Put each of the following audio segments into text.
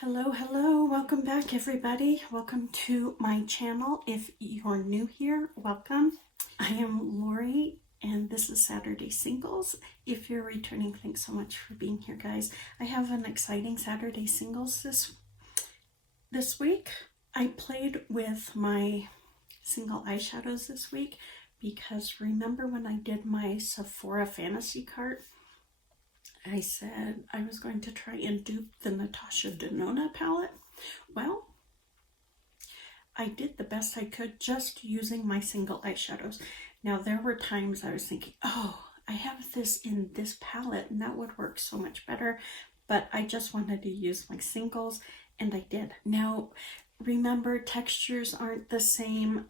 Hello, hello, welcome back everybody. Welcome to my channel. If you're new here, welcome. I am Lori and this is Saturday Singles. If you're returning, thanks so much for being here, guys. I have an exciting Saturday Singles this week. I played with my single eyeshadows this week because remember when I did my Sephora fantasy cart, I said I was going to try and dupe the Natasha Denona palette. Well, I did the best I could just using my single eyeshadows. Now, there were times I was thinking, oh, I have this in this palette and that would work so much better, but I just wanted to use my singles and I did. Now, remember, textures aren't the same.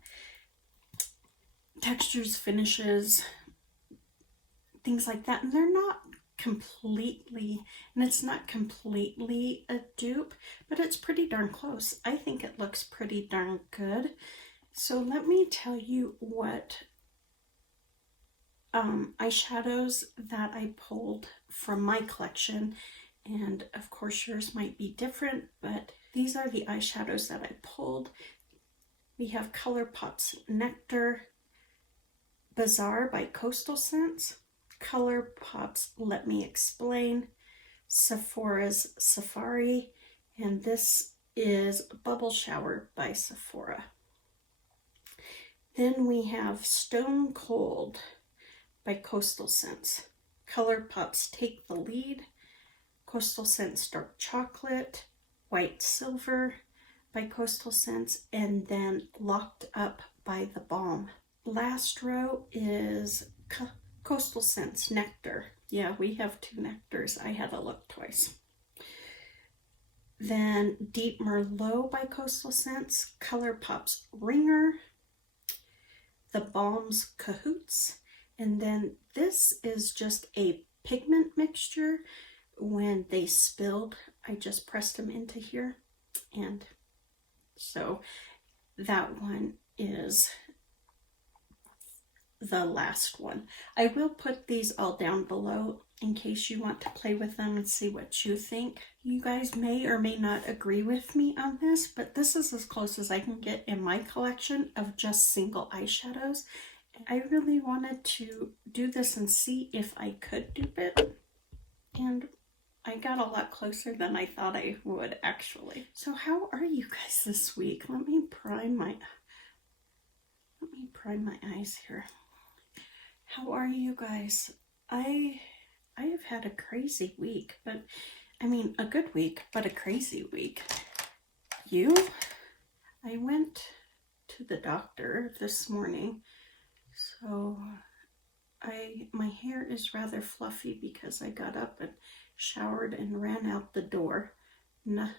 Textures, finishes, things like that, and they're not completely, and it's not completely a dupe, but it's pretty darn close. I think it looks pretty darn good. So let me tell you what eyeshadows that I pulled from my collection, and of course yours might be different, but these are the eyeshadows that I pulled. We have ColourPop's Nectar, Bazaar by Coastal Scents, ColourPop's Let Me Explain, Sephora's Safari, and this is Bubble Shower by Sephora. Then we have Stone Cold by Coastal Scents, ColourPop's Take the Lead, Coastal Scents Dark Chocolate, White Silver by Coastal Scents, and then Locked Up by The Balm. Last row is Coastal Scents Nectar. Yeah, we have two nectars. I had to look twice. Then Deep Merlot by Coastal Scents, ColourPop's Ringer, The Balm's Cahoots, and then this is just a pigment mixture. When they spilled, I just pressed them into here, and so that one is the last one. I will put these all down below in case you want to play with them and see what you think. You guys may or may not agree with me on this, but this is as close as I can get in my collection of just single eyeshadows. I really wanted to do this and see if I could dupe it, and I got a lot closer than I thought I would actually. So how are you guys this week? Let me prime my eyes here. How are you guys? I have had a crazy week, but I mean a good week, but a crazy week. You? I went to the doctor this morning, so my hair is rather fluffy because I got up and showered and ran out the door. Nah.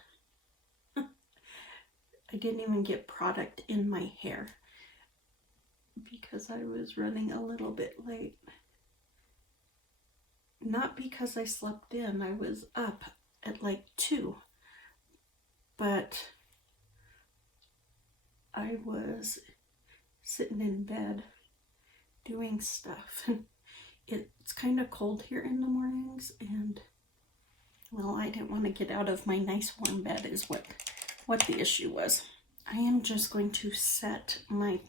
I didn't even get product in my hair because I was running a little bit late. Not because I slept in, I was up at like 2, but I was sitting in bed doing stuff, and it's kind of cold here in the mornings, and well, I didn't want to get out of my nice warm bed is what the issue was. I am just going to set my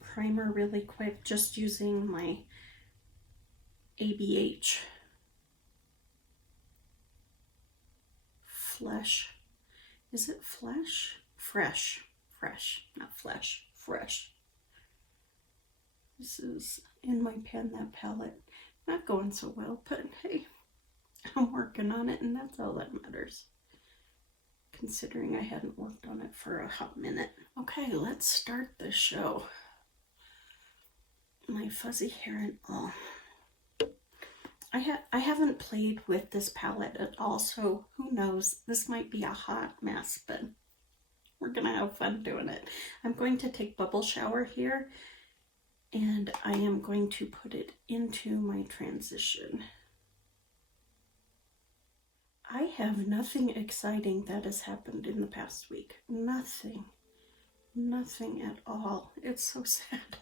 primer really quick, just using my ABH Flesh. Is it Flesh? Fresh, not Flesh, Fresh. This is in my pen, that palette. Not going so well, but hey, I'm working on it, and that's all that matters, considering I hadn't worked on it for a hot minute. Okay, let's start the show. My fuzzy hair and all. I haven't played with this palette at all, so who knows? This might be a hot mess, but we're gonna have fun doing it. I'm going to take Bubble Shower here, and I am going to put it into my transition. I have nothing exciting that has happened in the past week. Nothing at all. It's so sad.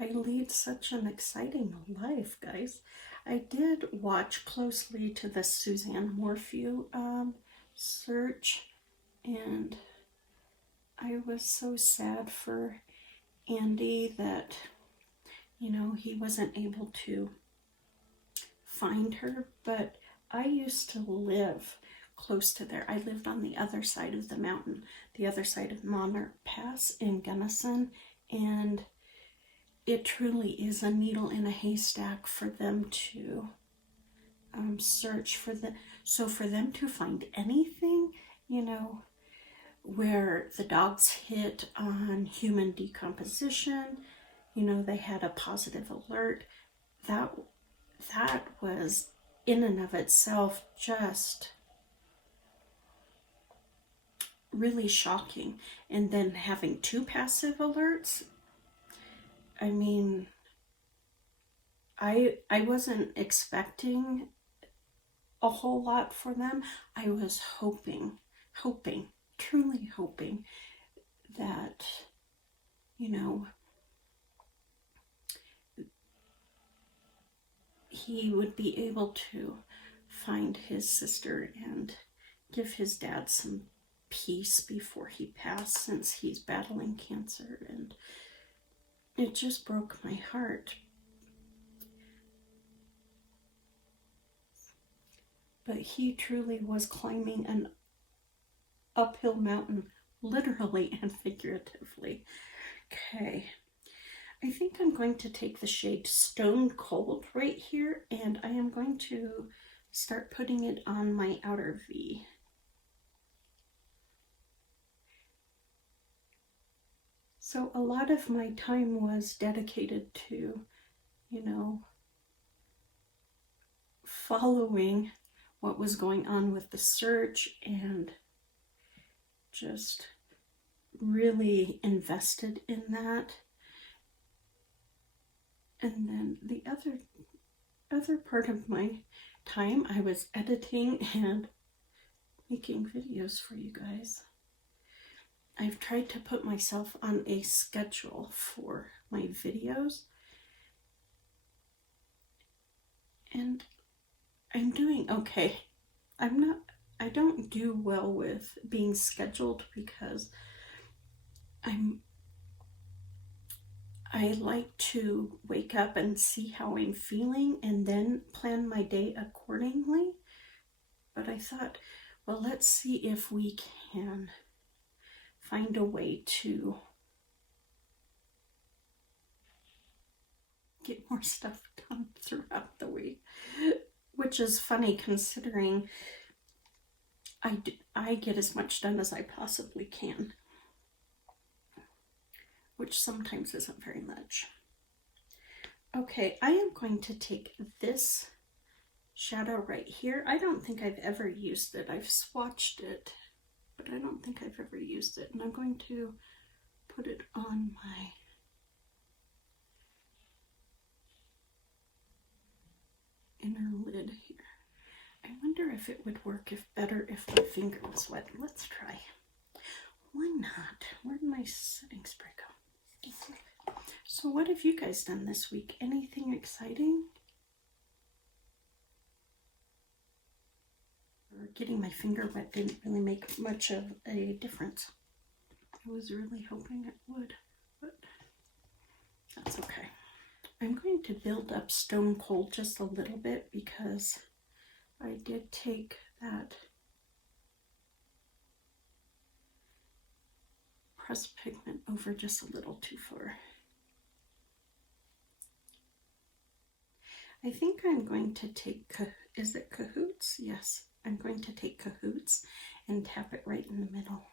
I lead such an exciting life, guys. I did watch closely to the Suzanne Morphew search, and I was so sad for Andy that, you know, he wasn't able to find her, but I used to live close to there. I lived on the other side of the mountain, the other side of Monarch Pass in Gunnison, and it truly is a needle in a haystack for them to search for so for them to find anything, you know, where the dogs hit on human decomposition, you know, they had a positive alert, that was in and of itself just really shocking. And then having 2 passive alerts, I mean, I wasn't expecting a whole lot for them. I was hoping, truly hoping that, you know, he would be able to find his sister and give his dad some peace before he passed, since he's battling cancer, and it just broke my heart. But he truly was climbing an uphill mountain, literally and figuratively. Okay, I think I'm going to take the shade Stone Cold right here, and I am going to start putting it on my outer V. So a lot of my time was dedicated to, you know, following what was going on with the search, and just really invested in that. And then the other part of my time, I was editing and making videos for you guys. I've tried to put myself on a schedule for my videos, and I'm doing okay. I don't do well with being scheduled, because I like to wake up and see how I'm feeling and then plan my day accordingly. But I thought, well, let's see if we can find a way to get more stuff done throughout the week, which is funny considering I get as much done as I possibly can, which sometimes isn't very much. Okay, I am going to take this shadow right here. I don't think I've ever used it. I've swatched it, but I don't think I've ever used it. And I'm going to put it on my inner lid here. I wonder if it would work better if my finger was wet. Let's try. Why not? Where'd my setting spray go? So what have you guys done this week? Anything exciting? Or getting my finger wet didn't really make much of a difference. I was really hoping it would, but that's okay. I'm going to build up Stone Cold just a little bit, because I did take that pressed pigment over just a little too far. I think I'm going to take, is it Cahoots? Yes, I'm going to take Cahoots and tap it right in the middle.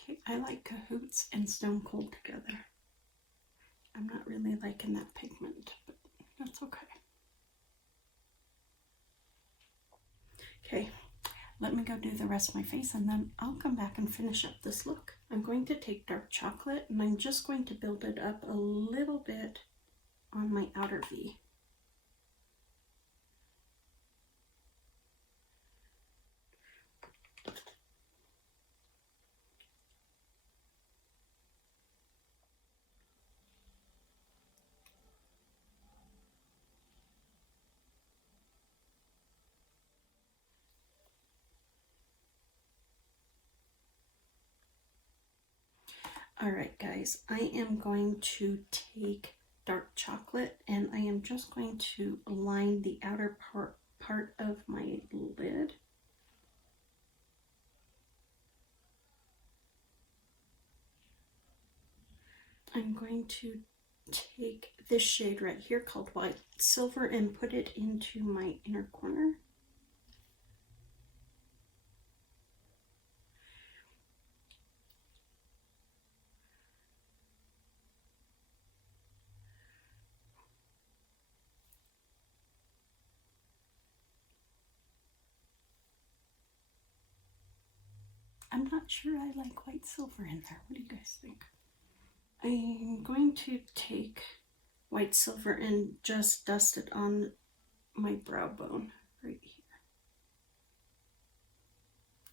Okay, I like Cahoots and Stone Cold together. I'm not really liking that pigment, but that's okay. Okay, let me go do the rest of my face, and then I'll come back and finish up this look. I'm going to take dark chocolate, and I'm just going to build it up a little bit on my outer V. Alright guys, I am going to take dark chocolate and I am just going to line the outer part of my lid. I'm going to take this shade right here called White Silver and put it into my inner corner. I'm not sure I like white silver in there. What do you guys think? I'm going to take white silver and just dust it on my brow bone right here.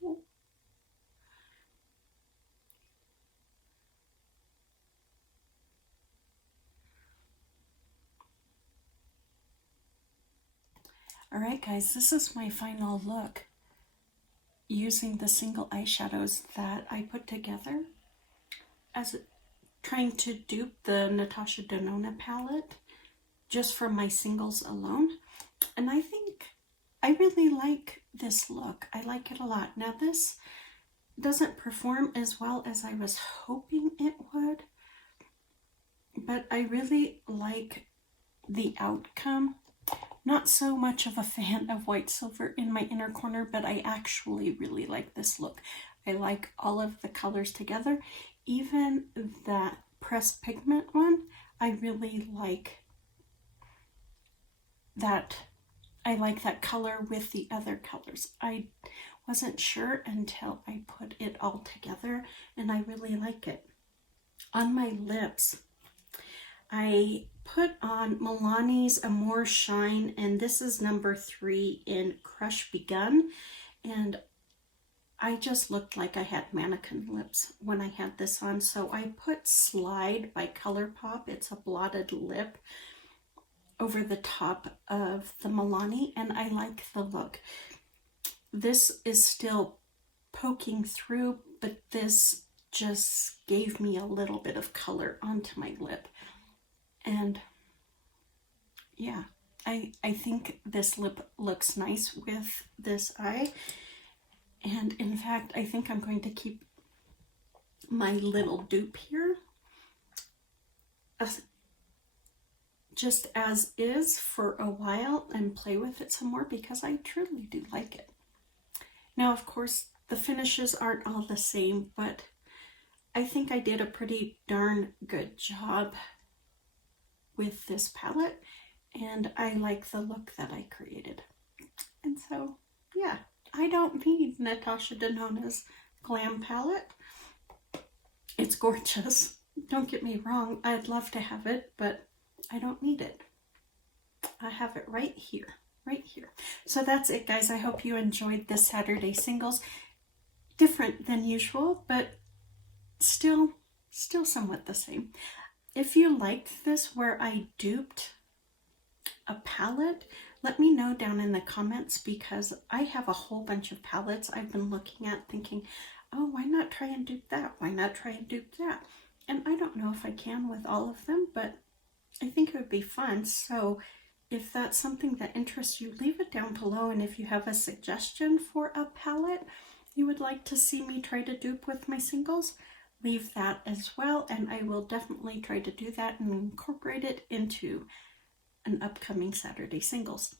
Oh. Alright guys, this is my final look using the single eyeshadows that I put together as trying to dupe the Natasha Denona palette just from my singles alone. And I think I really like this look. I like it a lot. Now this doesn't perform as well as I was hoping it would, but I really like the outcome. Not so much of a fan of white silver in my inner corner, but I actually really like this look. I like all of the colors together. Even that pressed pigment one, I really like that. I like that color with the other colors. I wasn't sure until I put it all together, and I really like it. On my lips, I put on Milani's Amore Shine, and this is number 3 in Crush Begun, and I just looked like I had mannequin lips when I had this on, so I put Slide by ColourPop. It's a blotted lip over the top of the Milani, and I like the look. This is still poking through, but this just gave me a little bit of color onto my lip. And yeah, I think this lip looks nice with this eye. And in fact, I think I'm going to keep my little dupe here just as is for a while and play with it some more because I truly do like it. Now, of course, the finishes aren't all the same, but I think I did a pretty darn good job with this palette, and I like the look that I created. And so, yeah, I don't need Natasha Denona's Glam Palette. It's gorgeous. Don't get me wrong, I'd love to have it, but I don't need it. I have it right here, right here. So that's it, guys. I hope you enjoyed this Saturday singles. Different than usual, but still somewhat the same. If you liked this where I duped a palette, let me know down in the comments because I have a whole bunch of palettes I've been looking at thinking, oh, why not try and dupe that? Why not try and dupe that? And I don't know if I can with all of them, but I think it would be fun. So if that's something that interests you, leave it down below. And if you have a suggestion for a palette you would like to see me try to dupe with my singles, leave that as well, and I will definitely try to do that and incorporate it into an upcoming Saturday singles.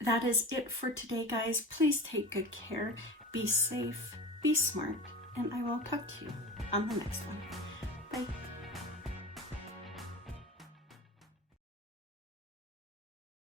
That is it for today, guys. Please take good care, be safe, be smart, and I will talk to you on the next one. Bye.